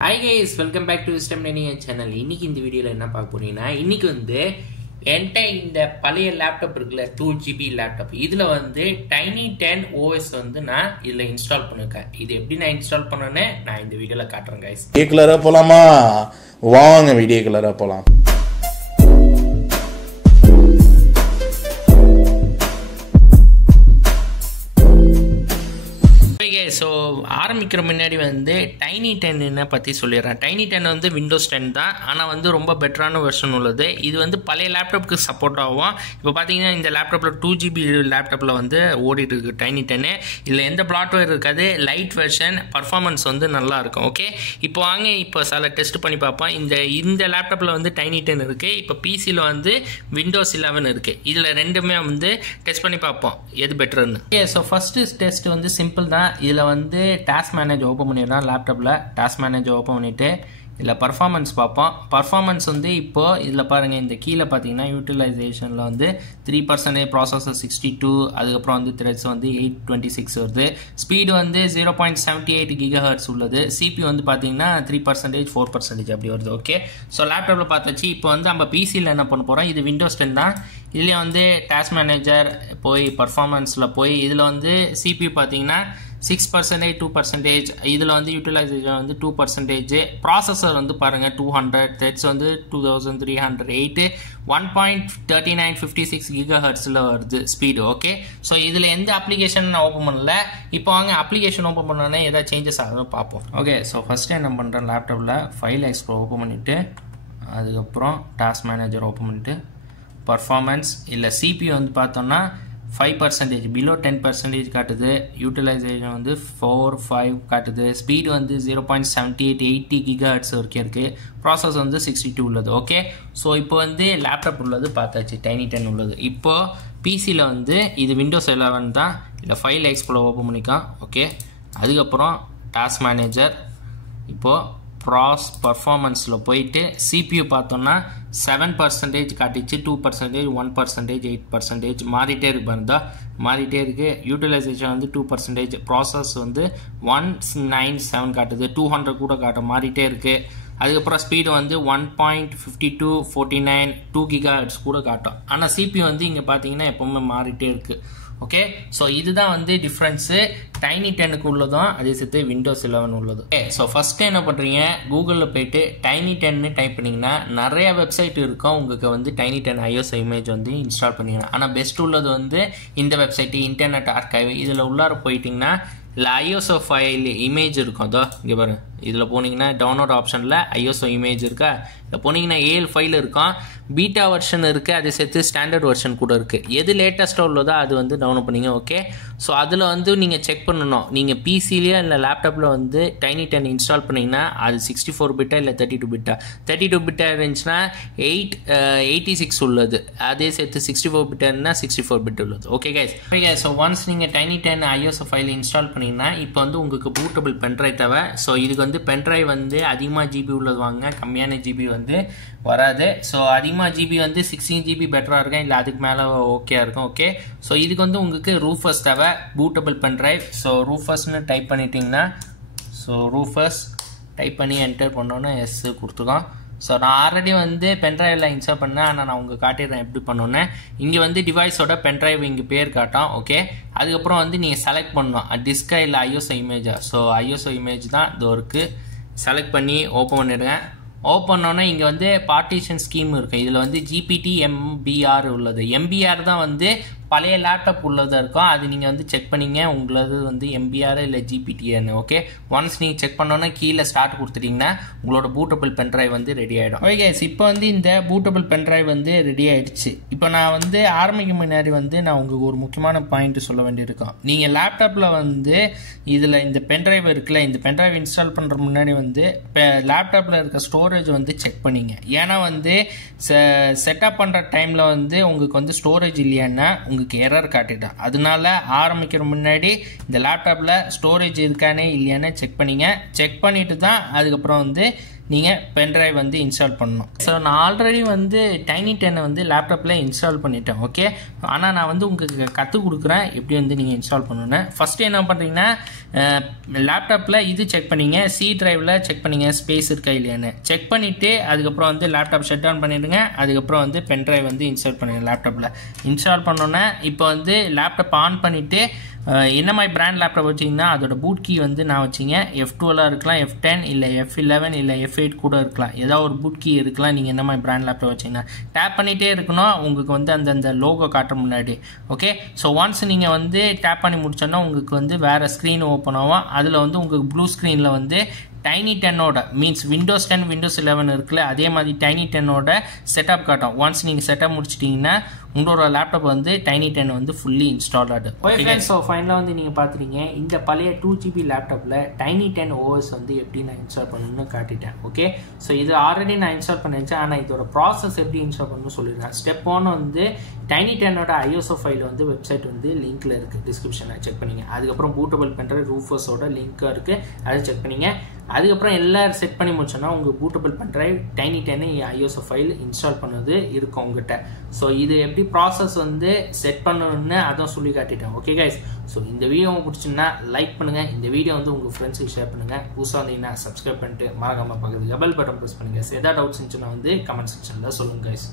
Hi guys, welcome back to Wisdom Learning channel. இன்னைக்கு இந்த வீடியோல என்ன பார்க்க போறீங்கன்னா இன்னைக்கு வந்து என்கிட்ட இந்த பழைய லேப்டாப் இருக்குல்ல 2GB லேப்டாப் இதுல வந்து Tiny 10 OS வந்து நான் இதுல இன்ஸ்டால் பண்ணிருக்கேன். இது எப்படி நான் இன்ஸ்டால் பண்ணேன்னு நான் இந்த வீடியோல காட்டுறேன் guys. வீடியோக்குள்ள போலாமா? வாங்க வீடியோக்குள்ள போலாம். ஸோ ஆரம்பிக்கிற முன்னாடி வந்து டைனி 10 என்ன பற்றி சொல்லிடுறேன். டைனி 10 வந்து விண்டோஸ் 10 தான், ஆனால் வந்து ரொம்ப பெட்டரான வெர்ஷன் உள்ளது. இது வந்து பழைய லேப்டாப்புக்கு சப்போர்ட் ஆகும். இப்போ பார்த்தீங்கன்னா இந்த லேப்டாப்பில் 2GB லேப்டாப்பில் வந்து ஓடிட்டு இருக்கு டைனி 10. இதில் எந்த பிளாட்வேர் இருக்காது, லைட் வெர்ஷன், பர்ஃபார்மன்ஸ் வந்து நல்லா இருக்கும். ஓகே, இப்போ வாங்க இப்போ சில டெஸ்ட் பண்ணி பார்ப்போம். இந்த லேப்டாப்பில் வந்து டைனி 10 இருக்குது, இப்போ பிசியில் வந்து விண்டோஸ் 11 இருக்குது. இதில் ரெண்டுமே வந்து டெஸ்ட் பண்ணி பார்ப்போம் எது பெட்டர்னு. ஓகே, ஸோ ஃபஸ்ட்டு டெஸ்ட் வந்து சிம்பிள் தான். இதில் வந்து டாஸ்க் மேனேஜர் ஓப்பன் பண்ணிடுறோம். லேப்டாப்பில் டாஸ்க் மேனேஜர் ஓப்பன் பண்ணிவிட்டு இதில் பர்ஃபார்மன்ஸ் பார்ப்போம். பர்ஃபார்மன்ஸ் வந்து இப்போது இதில் பாருங்கள், இந்த கீழே பார்த்தீங்கன்னா யூட்டிலைசேஷனில் வந்து 3%, ப்ராசஸர் 62, அதுக்கப்புறம் வந்து த்ரெட்ஸ் வந்து 826 வருது. ஸ்பீடு வந்து 0.78 GHz உள்ளது. சிபி வந்து பார்த்தீங்கன்னா 3%, 4% அப்படி வருது. ஓகே, ஸோ லேப்டாப்பில் பார்த்தாச்சு. இப்போ வந்து நம்ம பிசியில் என்ன பண்ண போகிறோம், இது விண்டோஸ் 10 தான். இதுலேயே வந்து டாஸ்க் மேனேஜர் போய் பர்ஃபார்மன்ஸில் போய் இதில் வந்து சிபி பார்த்தீங்கன்னா 6%, 2%. இதில் வந்து யூட்டிலைசேஷன் வந்து 2%. ப்ராசஸர் வந்து பாருங்கள் 200, த்ரெட்ஸ் வந்து 2308, 1.3956 GHz வருது ஸ்பீடு. ஓகே, ஸோ இதில் எந்த அப்ளிகேஷன் நான் ஓப்பன் பண்ணல. இப்போ வாங்க அப்ளிகேஷன் ஓப்பன் பண்ணோன்னே ஏதாவது சேஞ்சஸ் ஆகும் பார்ப்போம். ஓகே, ஸோ ஃபஸ்ட்டு என்ன பண்ணுறேன், லேப்டாப்பில் ஃபைல் எக்ஸ்ப்ளோர் ஓப்பன் பண்ணிவிட்டு அதுக்கப்புறம் டாஸ்க் மேனேஜர் ஓப்பன் பண்ணிவிட்டு பர்ஃபார்மன்ஸ் இல்லை சிபி வந்து பார்த்தோம்னா 5%, பிலோ 10% காட்டுது. யூட்டிலைசேஷன் வந்து 4.5 காட்டுது. ஸ்பீடு வந்து 0.78, 80 GHz வரைக்கும் இருக்குது. ப்ராசஸ் வந்து 62 உள்ளது. ஓகே, ஸோ இப்போ வந்து லேப்டாப் உள்ளது பார்த்தாச்சு, டைனி 10 உள்ளது. இப்போது பிசியில் வந்து இது விண்டோஸ் 11 தான். இல்லை ஃபைல் எக்ஸ்ப்ளோர் ஓப்பன் பண்ணிக்கலாம். ஓகே, அதுக்கப்புறம் டாஸ்க் மேனேஜர் இப்போது பர்ஃபார்மன்ஸில் போயிட்டு சிபியூ பார்த்தோன்னா 7% காட்டிச்சு, 2%, 1%, 8% மாறிட்டே இருக்கு பாருந்தா, மாறிட்டே இருக்குது. யூட்டிலைசேஷன் வந்து 2%, ப்ராசஸ் வந்து 197 காட்டுது, 200 கூட காட்டும், மாறிட்டே இருக்குது. அதுக்கப்புறம் ஸ்பீடு வந்து 1.52, 49, 2 GHz கூட காட்டும். ஆனால் சிபி வந்து இங்கே பார்த்தீங்கன்னா எப்போவுமே மாறிட்டே இருக்குது. ஓகே, ஸோ இதுதான் வந்து டிஃப்ரென்ஸு டைனி 10க்கு உள்ளதும் அதே சேர்த்து விண்டோஸ் 11 உள்ளது. ஓகே, ஸோ ஃபஸ்ட்டு என்ன பண்ணுறீங்க, கூகுளில் போய்ட்டு டைனி 10 டைப் பண்ணிங்கன்னா நிறையா வெப்சைட் இருக்கும். உங்களுக்கு வந்து டைனி 10 iOS இமேஜ் வந்து இன்ஸ்டால் பண்ணிக்கலாம். ஆனால் பெஸ்ட் உள்ளது வந்து இந்த வெப்சைட்டு இன்டர்நெட் ஆர்கைவ். இதில் உள்ளார போயிட்டிங்கன்னா இல்லை ஐஎஸ்ஓ ஃபைல் இமேஜ் இருக்கும். அதோ இங்கே பாருங்கள், இதில் போனீங்கன்னா டவுன்லோட் ஆப்ஷனில் ஐஎஸ்ஓ இமேஜ் இருக்கா, இதில் போனீங்கன்னா 7 ஃபைல் இருக்கும். பீட்டா வெர்ஷன் இருக்குது, அதை சேர்த்து ஸ்டாண்டர்ட் வெர்ஷன் கூட இருக்குது. எது லேட்டஸ்ட்டாக உள்ளதோ அது வந்து டவுன்லோட் பண்ணிங்க. ஓகே, ஸோ அதில் வந்து நீங்கள் செக் பண்ணணும், நீங்கள் பிசிலேயே இல்லை லேப்டாப்பில் வந்து டைனி 10 இன்ஸ்டால் பண்ணிங்கன்னா அது 64 பிட்டா இல்லை 32 பிட்டா. 32 பிட்டா இருந்துச்சுன்னா 886 உள்ளது, அதே சேர்த்து 64 பிட்டானா 64 பிட் உள்ளது. Okay guys, okay, so once நீங்கள் டைனி 10 iOS ஃபைல் இன்ஸ்டால் பண்ணிங்கன்னா இப்போ வந்து உங்களுக்கு பூட்டபிள் பென்ட்ரைவ் தேவை. ஸோ இதுக்கு வந்து பென்ட்ரைவ் வந்து அதிகமாக ஜிபி உள்ளது வாங்க, கம்மியான ஜிபி வந்து வராது. ஸோ அதிகமாக ஜிபி வந்து 16 GB பெட்டராக இருக்கும், இல்லை அதுக்கு மேலே ஓகே இருக்கும். ஓகே, ஸோ இதுக்கு வந்து உங்களுக்கு ரூஃபஸ் தேவை, பூட்டபிள் பென்ட்ரைவ். ஸோ ரூஃபஸ்ன்னு டைப் பண்ணிட்டீங்கன்னா, ஸோ ரூஃபஸ் டைப் பண்ணி என்டர் பண்ணோன்னே எஸ் கொடுத்துக்கோம். ஸோ நான் ஆல்ரெடி வந்து பென்ட்ரைவில் இன்ஸ்டால் பண்ணேன், ஆனால் நான் உங்களுக்கு காட்டிடுறேன் எப்படி பண்ணோன்னே. இங்கே வந்து டிவைஸோட பென்ட்ரைவ் இங்கே பேர் காட்டும். ஓகே, அதுக்கப்புறம் வந்து நீங்கள் செலக்ட் பண்ணணும் டிஸ்கா இல்லை ஐஎஸ்ஓ இமேஜா. ஸோ ஐஎஸ்ஓ இமேஜ் தான் இதோ இருக்குது, செலக்ட் பண்ணி ஓப்பன் பண்ணிடுங்க. ஓப்பன் பண்ணோன்னே இங்கே வந்து பார்ட்டிஷன் ஸ்கீம் இருக்குது. இதில் வந்து ஜிபிடி எம்பிஆர் உள்ளது. எம்பிஆர் தான் வந்து பழைய லேப்டாப் உள்ளதாக இருக்கும், அது நீங்கள் வந்து செக் பண்ணிங்க உங்களது வந்து எம்பிஆர் இல்லை ஜிபிடின்னு. ஓகே, ஒன்ஸ் நீங்கள் செக் பண்ணோன்னா கீழே ஸ்டார்ட் கொடுத்துட்டிங்கன்னா உங்களோட பூட்டபிள் பென்ட்ரைவ் வந்து ரெடி ஆகிடும். ஓகே, இப்போ வந்து இந்த பூட்டபிள் பென்ட்ரைவ் வந்து ரெடி ஆகிடுச்சு. இப்போ நான் வந்து ஆரம்பிக்கும் முன்னாடி வந்து நான் உங்களுக்கு ஒரு முக்கியமான பாயிண்ட் சொல்ல வேண்டியிருக்கும். நீங்கள் லேப்டாப்பில் வந்து இதில் இந்த பென்ட்ரைவ் இருக்குல்ல, இந்த பென்ட்ரைவ் இன்ஸ்டால் பண்ணுற முன்னாடி வந்து இப்போ லேப்டாப்பில் இருக்க ஸ்டோரேஜ் வந்து செக் பண்ணிங்க. ஏன்னா வந்து செட்டப் பண்ணுற டைமில் வந்து உங்களுக்கு வந்து ஸ்டோரேஜ் இல்லையான்னா உங்களுக்கு எரர் காட்டிட்டேன். அதனால ஆரம்பிக்கிற முன்னாடி இந்த லேப்டாப்பில் ஸ்டோரேஜ் இருக்கானே இல்லையானே செக் பண்ணிங்க. செக் பண்ணிட்டு தான் அதுக்கப்புறம் வந்து நீங்கள் பென்ட்ரைவ் வந்து இன்ஸ்டால் பண்ணணும். ஸோ நான் ஆல்ரெடி வந்து டைனி 10 வந்து லேப்டாப்பில் இன்ஸ்டால் பண்ணிட்டேன். ஓகே, ஆனால் நான் வந்து உங்களுக்கு கற்றுக் கொடுக்குறேன் எப்படி வந்து நீங்கள் இன்ஸ்டால் பண்ணணுன்னு. ஃபஸ்ட்டு என்ன பண்ணுறீங்கன்னா லேப்டாப்பில் இது செக் பண்ணிங்க, சி டிரைவில் செக் பண்ணிங்க ஸ்பேஸ் இருக்கா இல்லையான்னு செக் பண்ணிவிட்டு அதுக்கப்புறம் வந்து லேப்டாப் ஷட் டவுன் பண்ணிவிடுங்க. அதுக்கப்புறம் வந்து பென்ட்ரைவ் வந்து இன்ஸ்டால் பண்ணுங்க. லேப்டாப்பில் இன்ஸ்டால் பண்ணோன்னே இப்போ வந்து லேப்டாப் ஆன் பண்ணிவிட்டு என்ன மாதிரி பிராண்ட் லேப்டாப் வச்சிங்கன்னா அதோட பூட் கீ வந்து நான் வச்சிங்க F12 இருக்கலாம், F10 இல்லை F11 இல்லை F8 கூட இருக்கலாம். ஏதாவது ஒரு பூட் கீ இருக்கலாம். நீங்கள் என்ன மாதிரி பிராண்ட் லேப்டாப் வச்சிங்கன்னா டேப் பண்ணிகிட்டே இருக்கணும். உங்களுக்கு வந்து அந்த லோகோ காட்டுற முன்னாடி. ஓகே, ஸோ ஒன்ஸ் நீங்கள் வந்து டேப் பண்ணி முடிச்சோன்னா உங்களுக்கு வந்து வேறு ஸ்க்ரீன் ஓப்பன் ஆகும். அதில் வந்து உங்களுக்கு ப்ளூ ஸ்க்ரீனில் வந்து டைனி 10ஓட மீன்ஸ் Windows 10 Windows 11 இருக்குல்ல, அதே மாதிரி டைனி 10ஓட செட்டப் காட்டும். ஒன்ஸ் நீங்கள் செட்டப் முடிச்சிட்டிங்கன்னா உங்களோட லேப்டாப் வந்து டைனி 10 வந்து ஃபுல்லி இன்ஸ்டால் ஆகுது. ஓகே, ஸோ ஃபைனலாக வந்து நீங்கள் பார்த்துட்டீங்க இந்த பழைய 2GB லேப்டாப்பில் டைனி 10 OS வந்து எப்படி நான் இன்ஸ்டால் பண்ணணும்னு காட்டிட்டேன். ஓகே, ஸோ இது ஆல்ரெடி நான் இன்ஸ்டால் பண்ணிச்சேன். ஆனால் இதோட ப்ராசஸ் எப்படி இன்ஸ்டால் பண்ணணும்னு சொல்லிடுறேன். ஸ்டெப் 1 வந்து டைனி 10ஓட ISO ஃபைல் வந்து வெப்சைட் வந்து லிங்க்ல இருக்குது, டிஸ்கிரிப்ஷனில் செக் பண்ணிங்க. அதுக்கப்புறம் பூட்டபிள் பண்ணுற ரூஃபர்ஸோட லிங்க்காக இருக்குது, அதை செக் பண்ணிங்க. அதுக்கப்புறம் எல்லாம் செட் பண்ணி முடிச்சோன்னா உங்கள் bootable pen drive tiny 10 ISO file install பண்ணது இருக்கும் உங்கள்கிட்ட. ஸோ இது எப்படி ப்ராசஸ் வந்து செட் பண்ணணும்னு அதான் சொல்லி காட்டிட்டேன். ஓகே கைஸ், ஸோ இந்த வீடியோ பிடிச்சுன்னா லைக் பண்ணுங்கள், இந்த வீடியோ வந்து உங்கள் ஃப்ரெண்ட்ஸுக்கு ஷேர் பண்ணுங்கள். புதுசாக வந்தீங்கன்னா சப்ஸ்கிரைப் பண்ணிட்டு மறக்காமல் பக்கத்துக்கு பெல் பட்டன் ப்ரெஸ் பண்ணுங்கள். ஏதாவது டவுட்ஸ் இருந்துச்சுன்னா வந்து கமெண்ட் செக்ஷனில் சொல்லுங்கள் கைஸ்.